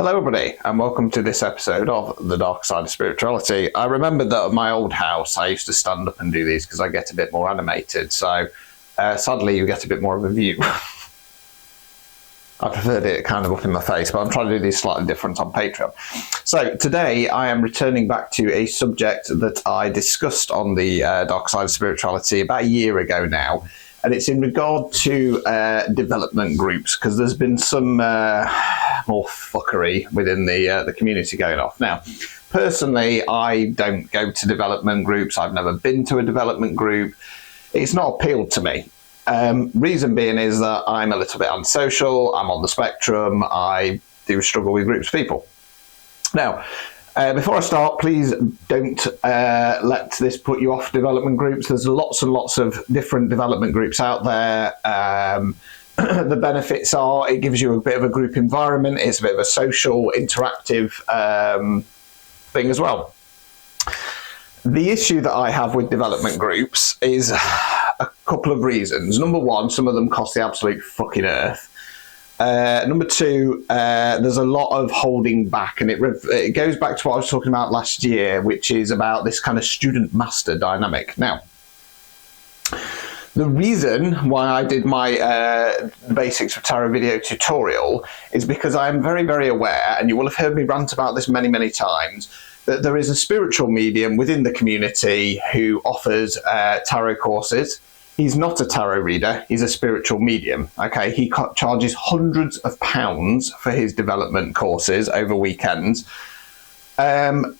Hello everybody and welcome to this episode of The Dark Side of Spirituality. I remembered that at my old house I used to stand up and do these because I get a bit more animated, so sadly you get a bit more of a view. I preferred it kind of up in my face, but I'm trying to do these slightly different on Patreon. So today I am returning back to a subject that I discussed on the Dark Side of Spirituality about a year ago now, and it's in regard to development groups, because there's been some more fuckery within the community going off. Now, personally, I don't go to development groups. I've never been to a development group. It's not appealed to me. Reason being is that I'm a little bit unsocial. I'm on the spectrum. I do struggle with groups of people. Now, before I start, please don't let this put you off development groups. There's lots and lots of different development groups out there. The benefits are it gives you a bit of a group environment. It's a bit of a social, interactive thing as well. The issue that I have with development groups is a couple of reasons. Number one, some of them cost the absolute fucking earth. Number two, there's a lot of holding back, and it goes back to what I was talking about last year, which is about this kind of student-master dynamic. Now, the reason why I did my Basics of Tarot video tutorial is because I'm very, very aware, and you will have heard me rant about this many, many times, that there is a spiritual medium within the community who offers tarot courses. He's not a tarot reader, he's a spiritual medium, okay? He charges hundreds of pounds for his development courses over weekends. Every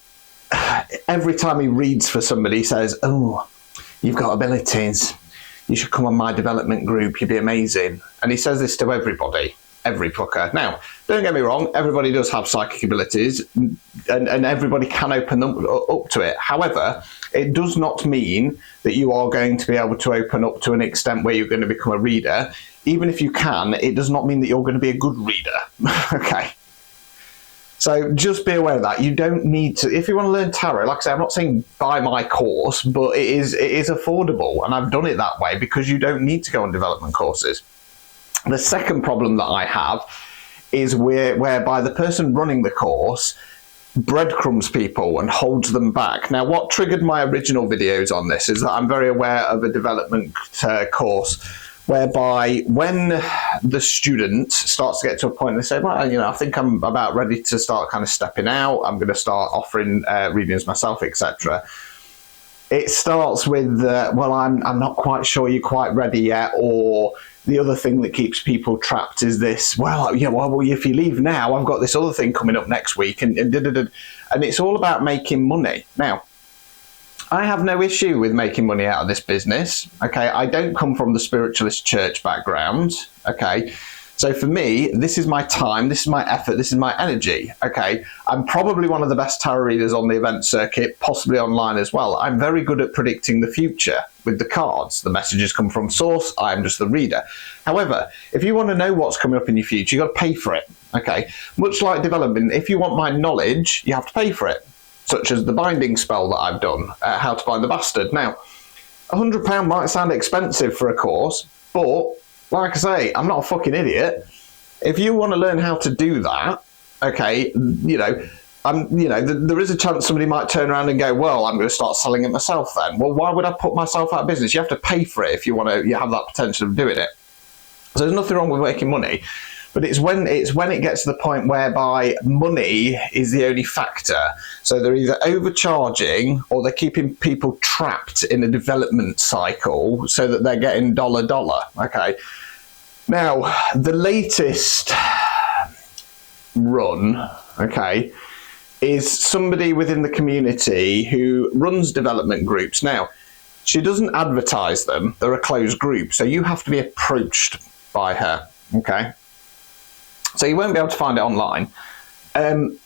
time he reads for somebody, he says, "Oh, you've got abilities. You should come on my development group, you'd be amazing." And he says this to everybody, every fucker. Now, don't get me wrong, everybody does have psychic abilities, and everybody can open them up to it. However, it does not mean that you are going to be able to open up to an extent where you're going to become a reader. Even if you can, it does not mean that you're going to be a good reader. Okay. So just be aware of that. You don't need to, if you want to learn tarot, like I say, I'm not saying buy my course, but it is affordable, and I've done it that way because you don't need to go on development courses. The second problem that I have is whereby the person running the course breadcrumbs people and holds them back. Now, what triggered my original videos on this is that I'm very aware of a development course whereby when the student starts to get to a point, they say, well, you know, I think I'm about ready to start kind of stepping out. I'm going to start offering readings myself, etc. It starts with, well, I'm not quite sure you're quite ready yet, or the other thing that keeps people trapped is this, well, you know, well, if you leave now, I've got this other thing coming up next week, and it's all about making money. Now, I have no issue with making money out of this business, okay? I don't come from the spiritualist church background, okay? So for me, this is my time, this is my effort, this is my energy, okay? I'm probably one of the best tarot readers on the event circuit, possibly online as well. I'm very good at predicting the future with the cards. The messages come from source, I'm just the reader. However, if you want to know what's coming up in your future, you've got to pay for it, okay? Much like development, if you want my knowledge, you have to pay for it, such as the binding spell that I've done, How to Bind the Bastard. Now, £100 might sound expensive for a course, but like I say, I'm not a fucking idiot. If you want to learn how to do that, okay, you know, there is a chance somebody might turn around and go, well, I'm going to start selling it myself then. Well, why would I put myself out of business? You have to pay for it if you want to have that potential of doing it. So there's nothing wrong with making money, but it's when it gets to the point whereby money is the only factor. So they're either overcharging or they're keeping people trapped in a development cycle so that they're getting dollar, okay? Now, the latest run, okay, is somebody within the community who runs development groups. Now, she doesn't advertise them. They're a closed group, so you have to be approached by her, okay? So you won't be able to find it online. And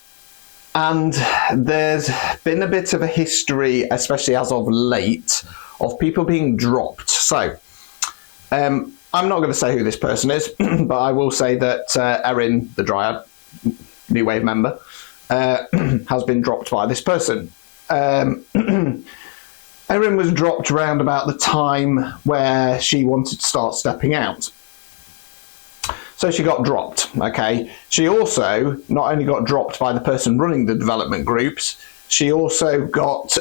there's been a bit of a history, especially as of late, of people being dropped. So I'm not going to say who this person is, but I will say that Erin, the Dryad, New Wave member, has been dropped by this person. Erin was dropped around about the time where she wanted to start stepping out. So she got dropped, okay? She also not only got dropped by the person running the development groups, she also got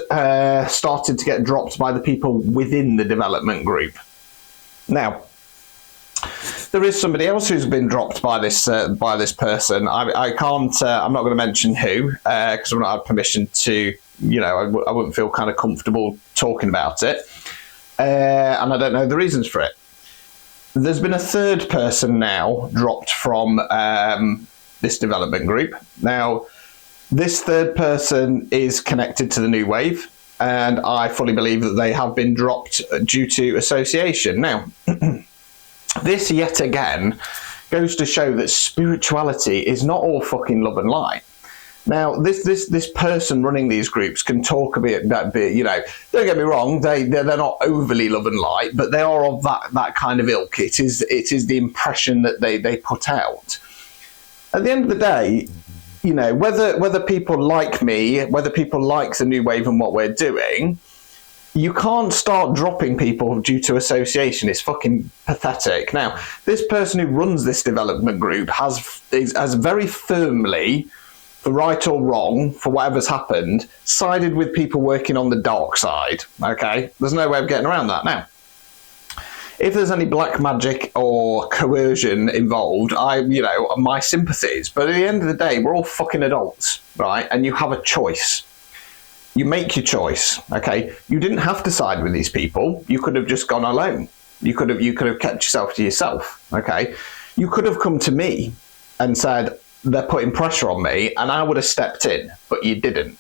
started to get dropped by the people within the development group. Now, there is somebody else who's been dropped by this person. I can't. I'm not going to mention who because I've not had permission to. I wouldn't feel kind of comfortable talking about it, and I don't know the reasons for it. There's been a third person now dropped from this development group. Now, this third person is connected to the New Wave, and I fully believe that they have been dropped due to association. Now, this yet again goes to show that spirituality is not all fucking love and light. Now, this person running these groups can talk a bit, don't get me wrong, they're not overly love and light, but they are of that kind of ilk. It is the impression that they put out. At the end of the day, whether people like me, whether people like the New Wave and what we're doing, you can't start dropping people due to association. It's fucking pathetic. Now, this person who runs this development group has very firmly, for right or wrong, for whatever's happened, sided with people working on the dark side. Okay? There's no way of getting around that. Now, if there's any black magic or coercion involved, my sympathies. But at the end of the day, we're all fucking adults, right? And you have a choice. You make your choice, okay? You didn't have to side with these people. You could have just gone alone. You could have kept yourself to yourself, okay? You could have come to me and said, they're putting pressure on me, and I would have stepped in, but you didn't,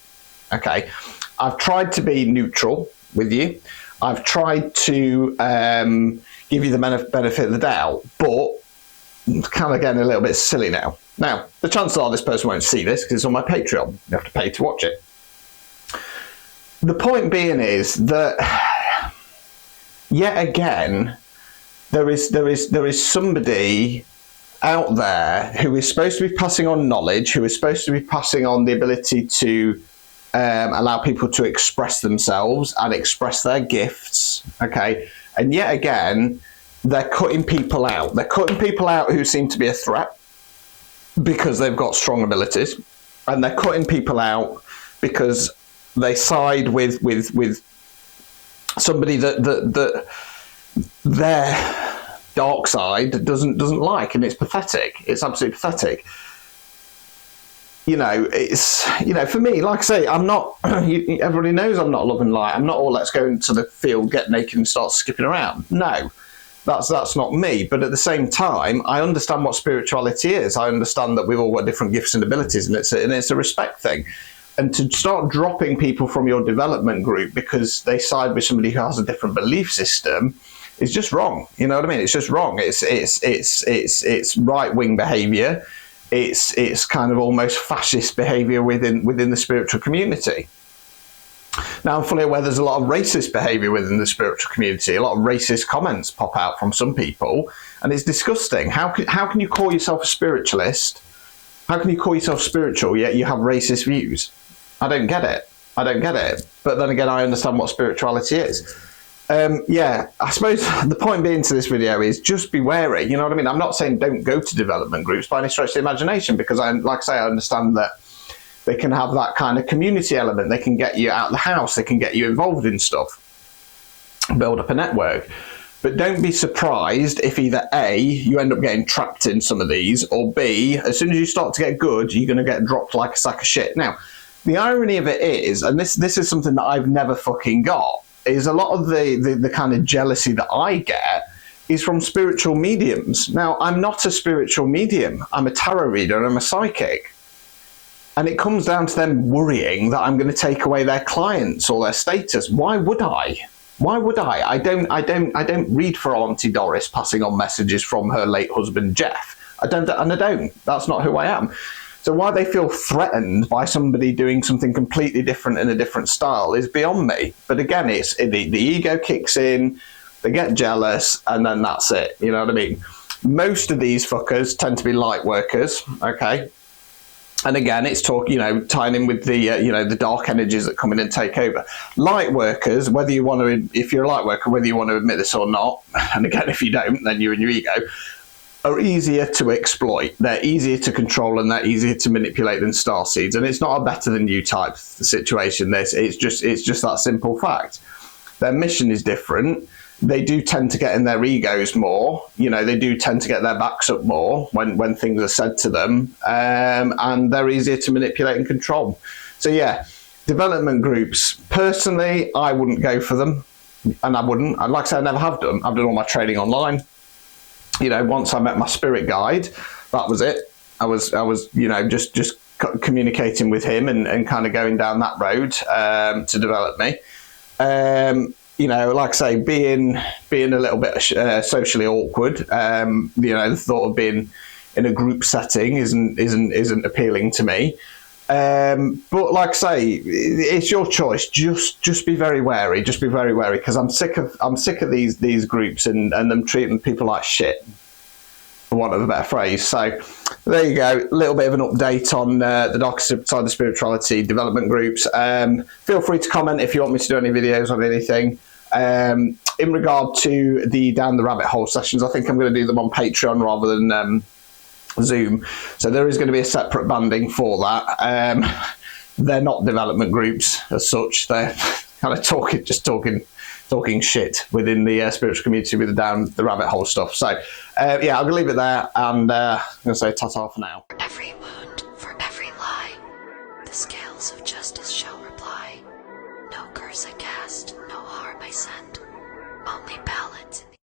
okay? I've tried to be neutral with you. I've tried to give you the benefit of the doubt, but it's kind of getting a little bit silly now. Now, the chances are this person won't see this because it's on my Patreon. You have to pay to watch it. The point being is that, yet again, there is somebody out there who is supposed to be passing on knowledge, who is supposed to be passing on the ability to allow people to express themselves and express their gifts, okay? And yet again, they're cutting people out. They're cutting people out who seem to be a threat because they've got strong abilities, and they're cutting people out because they side with somebody that their dark side doesn't like, and it's pathetic. It's absolutely pathetic. It's for me, like I say, I'm not. Everybody knows I'm not love and light. I'm not all let's go into the field, get naked, and start skipping around. No, that's not me. But at the same time, I understand what spirituality is. I understand that we've all got different gifts and abilities, and it's a respect thing. And to start dropping people from your development group because they side with somebody who has a different belief system is just wrong. You know what I mean? It's just wrong. It's right wing behaviour. It's kind of almost fascist behaviour within the spiritual community. Now, I'm fully aware there's a lot of racist behaviour within the spiritual community. A lot of racist comments pop out from some people, and it's disgusting. How can you call yourself a spiritualist? How can you call yourself spiritual yet you have racist views? I don't get it. But then again, I understand what spirituality is. I suppose the point being to this video is just be wary. You know what I mean? I'm not saying don't go to development groups by any stretch of the imagination, because I understand that they can have that kind of community element. They can get you out of the house. They can get you involved in stuff, build up a network. But don't be surprised if either A, you end up getting trapped in some of these, or B, as soon as you start to get good, you're going to get dropped like a sack of shit. Now, the irony of it is, and this is something that I've never fucking got, is a lot of the kind of jealousy that I get is from spiritual mediums. Now, I'm not a spiritual medium. I'm a tarot reader and I'm a psychic. And it comes down to them worrying that I'm going to take away their clients or their status. Why would I? Why would I? I don't read for Auntie Doris passing on messages from her late husband Jeff. I don't. That's not who I am. So why they feel threatened by somebody doing something completely different in a different style is beyond me. But again, the ego kicks in, they get jealous, and then that's it. You know what I mean? Most of these fuckers tend to be light workers, okay? And again, it's tying in with the dark energies that come in and take over. Light workers, if you're a light worker, whether you want to admit this or not, and again, if you don't, then you're in your ego. are easier to exploit. They're easier to control and they're easier to manipulate than starseeds. And it's not a better than you type situation. It's just that simple fact. Their mission is different. They do tend to get in their egos more. You know, they do tend to get their backs up more when things are said to them, and they're easier to manipulate and control. So yeah, development groups. Personally, I wouldn't go for them, and I wouldn't. Like I said, I never have done. I've done all my training online. You know, once I met my spirit guide, that was it. I was you know, just communicating with him and kind of going down that road to develop me. You know, like I say, being a little bit socially awkward, you know, the thought of being in a group setting isn't appealing to me. But like I say, it's your choice. Just be very wary. Just be very wary, because I'm sick of these groups and them treating people like shit, for want of a better phrase. So there you go, a little bit of an update on the dark side of spirituality development groups. Feel free to comment if you want me to do any videos on anything. In regard to the down the rabbit hole sessions, I think I'm going to do them on Patreon rather than Zoom. So there is going to be a separate banding for that. They're not development groups as such. They're kind of talking shit within the spiritual community with the down the rabbit hole stuff. So yeah, I'm going to leave it there, and I'm going to say ta-ta for now. For every wound, for every lie, the scales of justice